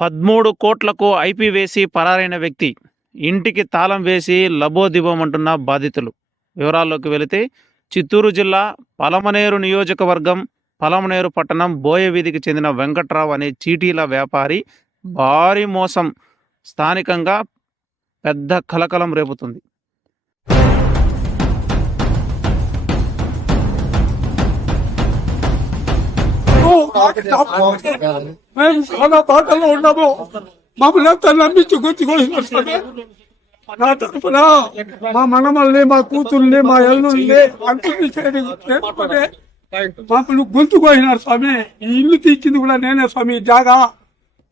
13 కోట్లకు ఐపీ వేసి పరారైన వ్యక్తి, ఇంటికి తాళం వేసి లబోదిబోమంటున్న బాధితులు. వివరాల్లోకి వెళితే చిత్తూరు జిల్లా పలమనేరు నియోజకవర్గం పలమనేరు పట్టణం బోయ వీధికి చెందిన వెంకట్రావు అనే చీటీల వ్యాపారి భారీ మోసం స్థానికంగా పెద్ద కలకలం రేపుతుంది. మేము చాలా బాటలో ఉన్నాము. మమ్మల్ని అంతా నమ్మించి గుర్తుకొచ్చినారు. నా తరఫున మా మనమల్ని, మా కూతుర్ని, మా ఎల్లుల్ని అంకుల్ని చేసుకునే మమ్మల్ని గుర్తుకొచ్చినారు స్వామి. ఈ ఇల్లు తీర్చింది కూడా నేనే స్వామి. జాగా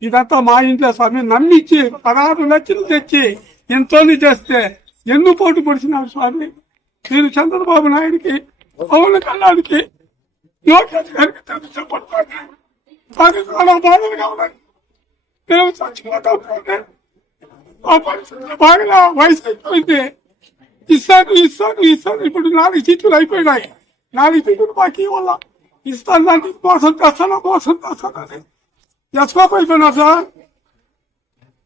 ఇదంతా మా ఇంట్లో స్వామి. నమ్మించి 16 లక్షలు తెచ్చి ఎంతో చేస్తే ఎందుకు పోటు పొడిచినారు స్వామి. నేను చంద్రబాబు నాయుడికి, పవన్ కళ్యాణ్కి, లోకేష్ గారికి చెప్పండి. నాకు చాలా బాధలుగా ఉన్నాయి. మేము చచ్చిపోతాం. ఆ పరిస్థితులు బాగా వయసు అయిపోయింది. ఇస్తాను. ఇప్పుడు 4 సీట్లు అయిపోయినాయి. 4 సీట్లు మాకు ఇవ్వాల. ఇస్తాను దాన్ని మోసం చేస్తానని ఎసుకోపోయిపోయినా సార్.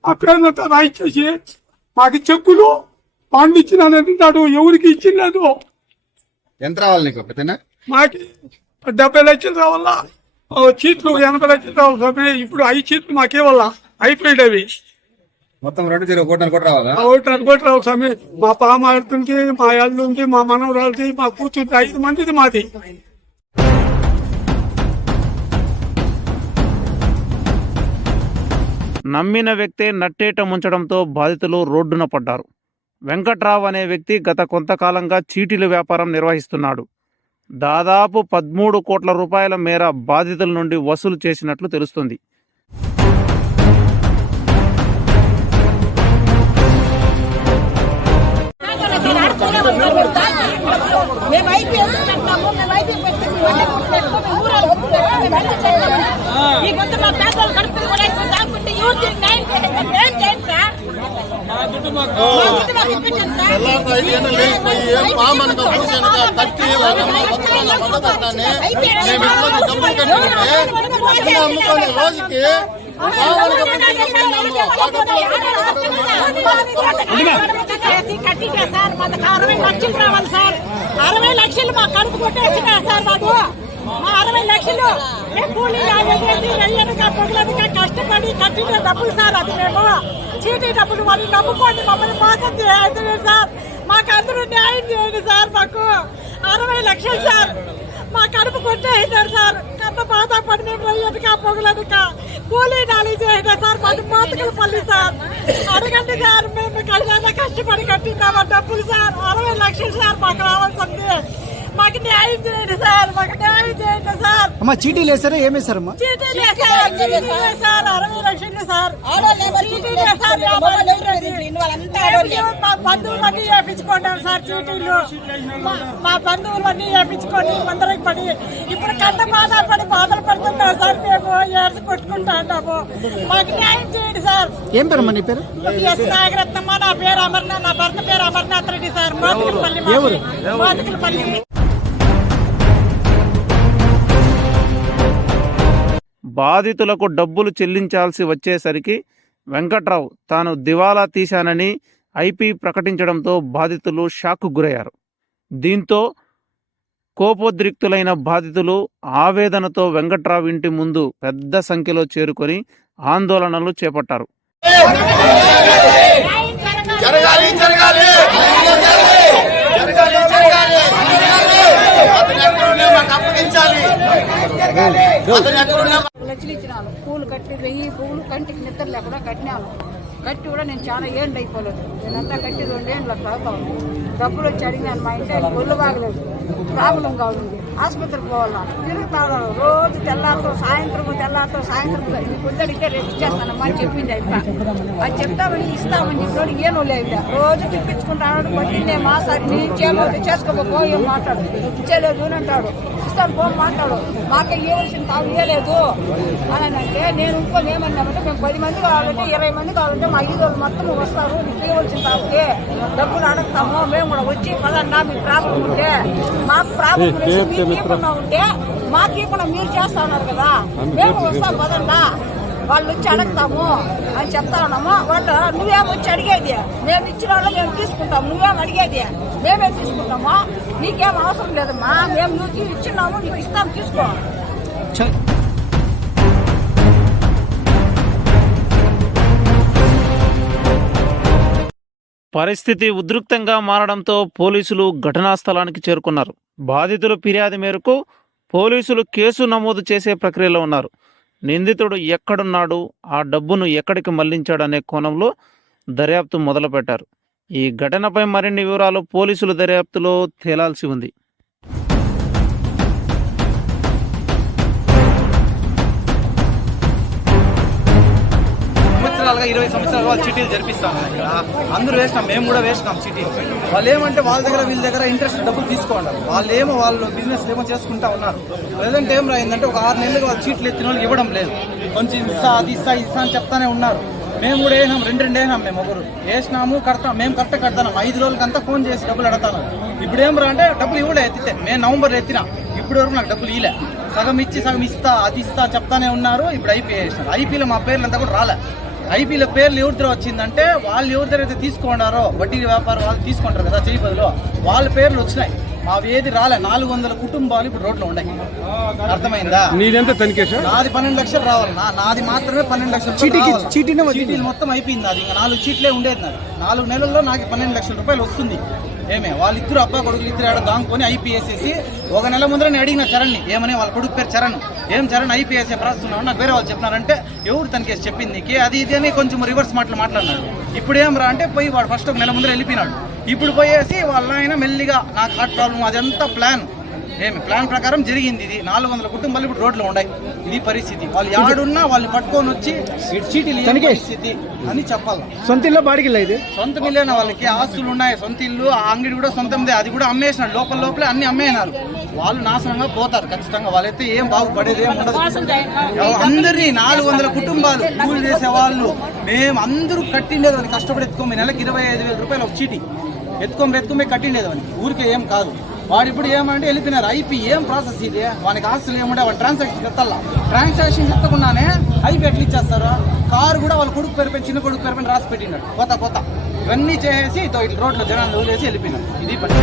ఆ పేరునంతా రాయిచ్చేసి మాకు చెక్కులు పండించినాడు. ఎవరికి ఇచ్చిండలేదు. ఎంత రావాలి నీకు? మాకి 70 లక్షలు రావాలా. చీట్లు 80 లక్షలు రావాలి స్వామి. ఇప్పుడు 5 చీట్లు మాకే వల్ల అయిపోయినవి. మొత్తం 2 కోట్ల రావాలా? 1 కోటి రావు స్వామి. మా పామాడుతుంది, మా అల్లుంది, మా మనవరాలది, మా కూర్చుంది, 5 మందిది మాది. నమ్మిన వ్యక్తే నట్టేట ముంచడంతో బాధితులు రోడ్డున పడ్డారు. వెంకట్రావు అనే వ్యక్తి గత కొంతకాలంగా చీటీల వ్యాపారం నిర్వహిస్తున్నాడు. దాదాపు 13 కోట్ల రూపాయల మేర బాధితుల నుండి వసూలు చేసినట్లు తెలుస్తుంది. రోజుకి కట్టిగా సార్ మాకు 60 లక్షలు రావాలి సార్. 60 లక్షలు మా కడుపు కొట్టేసినా సార్. మాకు మా 60 లక్షలు మేము కూలీ వెళ్ళనుక పొగలనుక కష్టపడి కట్టిన డబ్బులు సార్. అది మేము చీటీ డబ్బులు వాళ్ళు నమ్ముకోండి మమ్మల్ని మోసం చేయాలి సార్. మాకు అందరూ న్యాయం చేయండి సార్. మాకు 60 లక్షలు సార్. మా కడుపు కొట్టేసారు సార్. కన్న బాధపడి మేము వెళ్ళనుక పొగలనుక కూలీ నాలి చేయండి సార్. మాది మోతకల పల్లి సార్. అడగండి సార్. మేము కష్టపడి కట్టినామా డబ్బులు సార్. 60 లక్షలు సార్ మాకు రావాల్సింది. మాకు న్యాయం చేయండి సార్. మాకు న్యాయం చేయండి సార్. అమ్మా చీటీలు వేసారా? ఏమేశారమ్మా? చీటీలు సార్. 60 లక్షలు సార్. మా బంధువులన్నీ వేపించుకుంటాం సార్. చీటీలు మా బంధువులన్నీ వేపించుకొని అందరికి పడి ఇప్పుడు కంట బాధలు పడుతున్నాం సార్. మేము ఏడ్చి కొట్టుకుంటాము. మాకు న్యాయం చేయండి సార్. ఏం పేరమ్మా నీ పేరు? ఎస్ నాగరత్నమ్మ. నా పేరు అమర్నాథ్. నా భర్త పేరు అమర్నాథ్ రెడ్డి సార్. మోతకలపల్లి. బాధితులకు డబ్బులు చెల్లించాల్సి వచ్చేసరికి వెంకట్రావు తాను దివాలా తీశానని ఐపీ ప్రకటించడంతో బాధితులు షాక్కు గురయ్యారు. దీంతో కోపోద్రిక్తులైన బాధితులు ఆవేదనతో వెంకట్రావు ఇంటి ముందు పెద్ద సంఖ్యలో చేరుకొని ఆందోళనలు చేపట్టారు. లక్షలు ఇచ్చినాను. పూలు కట్టి 1000 పువ్వులు కంటికి నిద్ర లేకుండా కట్టినాను. కట్టి కూడా నేను చాలా ఏళ్ళు అయిపోలేదు. నేనంతా కట్టి 2 ఏళ్ళు తాగుతా ఉంది. డబ్బులు వచ్చి అడిగినాను. మా ఇంట్లో ఒళ్ళు బాగలేదు, ప్రాబ్లం కావాలి, ఆసుపత్రికి పోవాలా, తిరుగుతాను రోజు. తెల్లారితో సాయంత్రం పొద్దుడితే రేపు ఇచ్చేస్తానమ్మా అని చెప్పింది. అది చెప్తామని ఇస్తామని చెప్పి ఏనో లేదు. రోజు తిప్పించుకుంటాడు. కొట్టిందే మా సార్ నీ ఇచ్చేయలేదు, చేసుకోబో ఏం మాట్లాడు, ఇచ్చేయలేదు అని అంటాడు. ఇస్తాను పో మాట్లాడు. మాకే ఇవ్వాల్సిన తావు ఇవ్వలేదు అని అంటే నేను ఇంకో ఏమన్నామంటే మేము 10 మంది కావాలంటే 20 మంది కావాలంటే మా 5 రోజులు మొత్తం వస్తారు. మీకు ఇవ్వాల్సిన తావుకి డబ్బులు అడుగుతాము. మేము కూడా వచ్చి పదన్నా మీకు ప్రాబ్లం ఉంటే మాకు ప్రాబ్లం ఉంటే మాకు ఇప్పుడు మీరు చేస్తా ఉన్నారు కదా, మేము వస్తాం పదన్నా వాళ్ళు వచ్చి అడుగుతాము అని చెప్తా ఉన్నాము. వాళ్ళు నువ్వేం వచ్చి అడిగేది, మేము ఇచ్చిన వాళ్ళు మేము తీసుకుంటాము, నువ్వేం అడిగేది మేమే తీసుకుంటాము, నీకేం అవసరం లేదమ్మా, మేము నువ్వు ఇచ్చినాము నీకు ఇస్తాం తీసుకో. పరిస్థితి ఉద్రిక్తంగా మారడంతో పోలీసులు ఘటనా స్థలానికి చేరుకున్నారు. బాధితుల ఫిర్యాదు మేరకు పోలీసులు కేసు నమోదు చేసే ప్రక్రియలో ఉన్నారు. నిందితుడు ఎక్కడున్నాడు, ఆ డబ్బును ఎక్కడికి మళ్లించాడనే కోణంలో దర్యాప్తు మొదలుపెట్టారు. ఈ ఘటనపై మరిన్ని వివరాలు పోలీసుల దర్యాప్తులో తేలాల్సి ఉంది. సంవత్సరాలుగా 20 సంవత్సరాలుగా వాళ్ళు చీటీలు జరిపిస్తాం ఇక్కడ. అందరూ వేసినాం, మేము కూడా వేసినాం చీటీలు. వాళ్ళు ఏమంటే వాళ్ళ దగ్గర వీళ్ళ దగ్గర ఇంట్రెస్ట్ డబ్బులు తీసుకోండి. వాళ్ళు బిజినెస్ ఏమో చేసుకుంటా ఉన్నారు. ప్రజెంట్ ఏం రాయిందంటే ఒక 6 నెలలుగా వాళ్ళు చీట్లు ఎత్తిన వాళ్ళు ఇవ్వడం లేదు. కొంచెం ఇస్తా అది ఇస్తా అని చెప్తానే ఉన్నారు. మేము కూడా వేసినాం, రెండు వేసినాం, మేము ఒకరు వేసినాము, కడతాం, మేము కడతాం. 5 రోజులకంతా ఫోన్ చేసి డబ్బులు అడతాను. ఇప్పుడు ఏం రా అంటే డబ్బులు ఇవ్వలే, ఎత్తితే మేము నవంబర్ ఎత్తినా, ఇప్పుడు వరకు నాకు డబ్బులు ఇలే. సగం ఇచ్చి సగం ఇస్తా అది ఇస్తా చెప్తానే ఉన్నారు. ఇప్పుడు ఐపీ వేసినారు. ఐపీలో మా పేర్లు అంతా కూడా రాలే. ఐపీలో పేర్లు ఎవరి దగ్గర వచ్చిందంటే వాళ్ళు ఎవరి దగ్గర అయితే తీసుకున్నారో వడ్డీ వ్యాపారం వాళ్ళు తీసుకుంటారు కదా చేయి బదులు, వాళ్ళ పేర్లు వచ్చినాయి. మావి ఏది రాలే. 400 కుటుంబాలు ఇప్పుడు రోడ్లో ఉన్నాయి. అర్థమైందా? నీదెంత తనిఖీ? నాది 12 లక్షలు రావాలి. నాది మాత్రమే 12 లక్షలు. చీటీలు మొత్తం అయిపోయింది. అది ఇంకా 4 చీట్లే ఉండేది. నాది 4 నెలల్లో నాకు 12 లక్షల రూపాయలు వస్తుంది. ఏమే వాళ్ళిద్దరు అబ్బా కొడుకులు ఇద్దరు ఆడ దాంకొని ఐపీఎస్సి. ఒక నెల ముందర నేను అడిగిన చరణ్ని ఏమని, వాళ్ళ కొడుకు పేరు చరణ్, ఏం చరణ్ ఐపీఎస్ఏ ప్రాస్తున్నావు నాకు వేరే వాళ్ళు చెప్పినారంటే ఎవరు తనకేసి చెప్పింది నీకు అది ఇది అని కొంచెం రివర్స్ మాట్లాడినాడు. ఇప్పుడు ఏం రా అంటే పోయి వాడు ఫస్ట్ ఒక నెల ముందర వెళ్ళిపోయినాడు. ఇప్పుడు పోయేసి వాళ్ళ ఆయన మెల్లిగా నాకు హార్ట్ ప్రాబ్లం అదంతా ప్లాన్ ప్రకారం జరిగింది. ఇది 400 కుటుంబాలు ఇప్పుడు రోడ్లో ఉన్నాయి. ఇది పరిస్థితి. వాళ్ళు ఎవడున్నా వాళ్ళని పట్టుకొని వచ్చి చీటీలు పరిస్థితి అని చెప్పాలి. సొంత ఇల్లు బాడికి ఇది సొంత ఇల్లేనా, వాళ్ళకి ఆస్తులు ఉన్నాయి, సొంత ఇల్లు, ఆ అంగడి కూడా సొంతందే, అది కూడా అమ్మేసినాడు. లోపలే అన్ని అమ్మేసినారు. వాళ్ళు నాశనంగా పోతారు ఖచ్చితంగా. వాళ్ళైతే ఏం బాగుపడేది ఏం ఉండదు. అందరినీ 400 కుటుంబాలు కూలి చేసే వాళ్ళు మేము అందరూ కట్టిండేది. వాడిని కష్టపడి ఎత్తుకోమి నెలకి 25,000 రూపాయలు ఒక చీటీ ఎత్తుకోమే కట్టిండేది. వాడిని ఊరికే ఏం కాదు. వాడు ఇప్పుడు ఏమంటే వెళ్ళిపోయినారు. ఐపీ ఏం ప్రాసెస్ ఇది? వానికి ఆస్తులు ఏముంటే వాడు ట్రాన్సాక్షన్ ఎత్తాల. ట్రాన్సాక్షన్ ఎత్తకుండానే ఐపీ ఎట్లా ఇచ్చేస్తారు? కారు కూడా వాళ్ళ కొడుకు పేరుపై చిన్న కొడుకు పేరుపై రాసి పెట్టినాడు. కొత్త ఇవన్నీ చేసి రోడ్లో జనాలు వదిలేసి వెళ్ళిపోయినారు. ఇది పని.